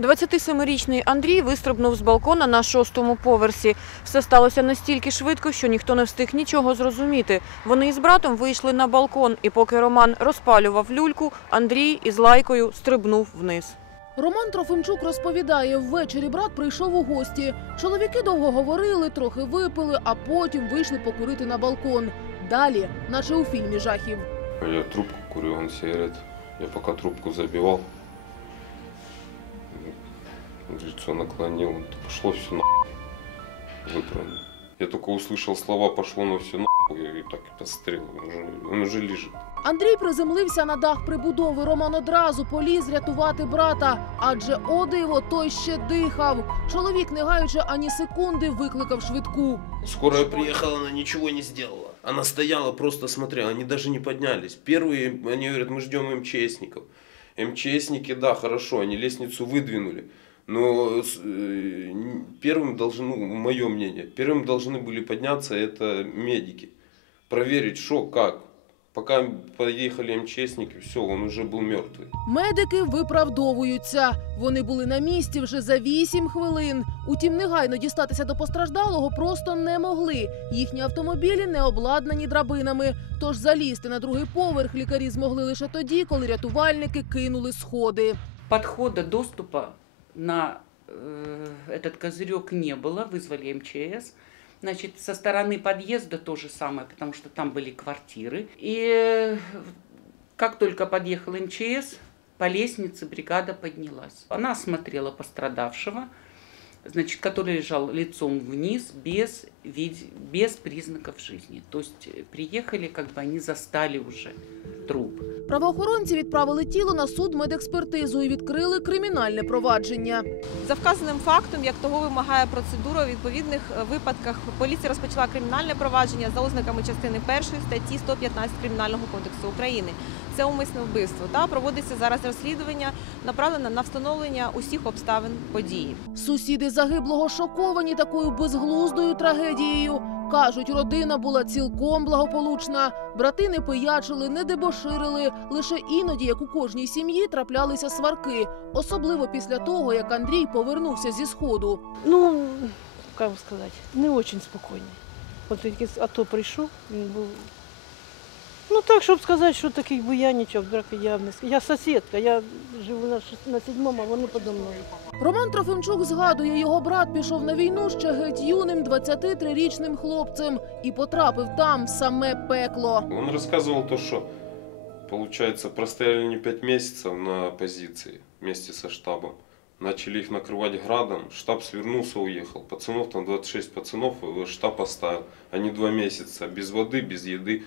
27-річний Андрій вистрибнув з балкона на шостому поверсі. Все сталося настільки швидко, що ніхто не встиг нічого зрозуміти. Вони із братом вийшли на балкон, і поки Роман розпалював люльку, Андрій із лайкою стрибнув вниз. Роман Трофимчук розповідає, ввечері брат прийшов у гості. Чоловіки довго говорили, трохи випили, а потім вийшли покурити на балкон. Далі, наче у фільмі жахів. Я трубку курю, он сигарет. Я пока трубку забивал, лицо наклонил, пошло все на выпрыгнул. Я только услышал слова «пошло на все нахуй» и так и посмотрел, он уже, он уже лежит. Андрій приземлився на дах прибудови. Роман одразу поліз рятувати брата, адже о диво, той ще дихав. Чоловік, не гаючи ані секунди, викликав швидку. Скорая приехала, она ничего не сделала. Она стояла, просто смотрела, они даже не поднялись. Первые, они говорят, мы ждем МЧСников. МЧСники, да, хорошо, они лестницу выдвинули. Но с- э, н- первым должны, ну, мое мнение, первым должны были подняться это медики. Проверить, что, как. Пока поехали МЧСники, все, он уже был мертвый. Медики виправдовуються. Вони були на місці вже за вісім хвилин. Утім, негайно дістатися до постраждалого просто не могли. Їхні автомобілі не обладнані драбинами. Тож залізти на другий поверх лікарі змогли лише тоді, коли рятувальники кинули сходи. Подхода, доступа на э, этот козырек не было, вызвали МЧС. Значит, со стороны подъезда то же самое, потому что там были квартиры. И э, как только подъехал МЧС, по лестнице бригада поднялась. Она осмотрела пострадавшего, значит, который лежал лицом вниз без, без признаков жизни. То есть приехали, как бы они застали уже труп. Правоохоронці відправили тіло на суд медекспертизу і відкрили кримінальне провадження. За вказаним фактом, як того вимагає процедура, у відповідних е, випадках поліція розпочала кримінальне провадження за ознаками частини 1 статті 115 Кримінального кодексу України. Це умисне вбивство. Та проводиться зараз розслідування, направлене на встановлення усіх обставин події. Сусіди загиблого шоковані такою безглуздою трагедією. Кажуть, родина була цілком благополучна. Брати не пиячили, не дебоширили. Лише іноді, як у кожній сім'ї, траплялися сварки, особливо після того, як Андрій повернувся зі сходу. Ну, як сказати, не очень спокійний. От тільки а АТО прийшов, він був. Ну так, щоб сказати, що таких буянічок, драки я б не сказала. Я сусідка, я живу на, шес- на седьмому, а вони подо мною. Роман Трофимчук згадує, його брат пішов на війну ще геть юним 23-річним хлопцем і потрапив там в саме пекло. Он рассказывал то, что, получается, простояли не пять месяцев на позиции вместе со штабом. Начали их накрывать градом, штаб свернулся, уехал. Пацанов там 26 пацанов, его штаб оставил. Они два месяца без воды, без еды.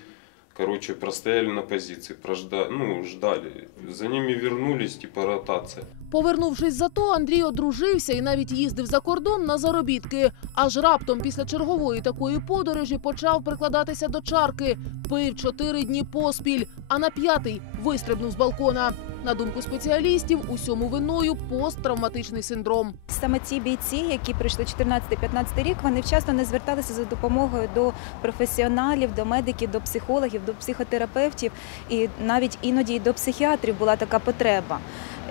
Короче, простояли на позиции, прожда... ну, ждали. За ними вернулись, типа ротация. Повернувшись за то, Андрій одружився і навіть їздив за кордон на заробітки. Аж раптом після чергової такої подорожі почав прикладатися до чарки. Пив чотири дні поспіль, а на п'ятий вистрибнув з балкона. На думку спеціалістів, усьому виною посттравматичний синдром. Саме ці бійці, які прийшли 14-15 рік, вони вчасно не зверталися за допомогою до професіоналів, до медиків, до психологів, до психотерапевтів, і навіть іноді й до психіатрів була така потреба.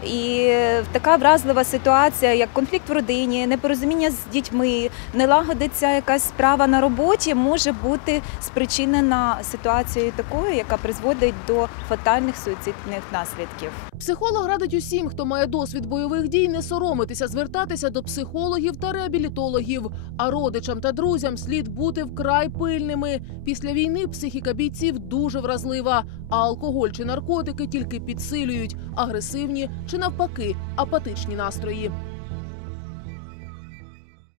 І така вразлива ситуація, як конфлікт в родині, непорозуміння з дітьми, не лагодиться якась справа на роботі, може бути спричинена ситуацією такою, яка призводить до фатальних суїцидних наслідків. Психолог радить усім, хто має досвід бойових дій, не соромитися, звертатися до психологів та реабілітологів. А родичам та друзям слід бути вкрай пильними. Після війни психіка бійців дуже вразлива, а алкоголь чи наркотики тільки підсилюють агресивні чи навпаки апатичні настрої.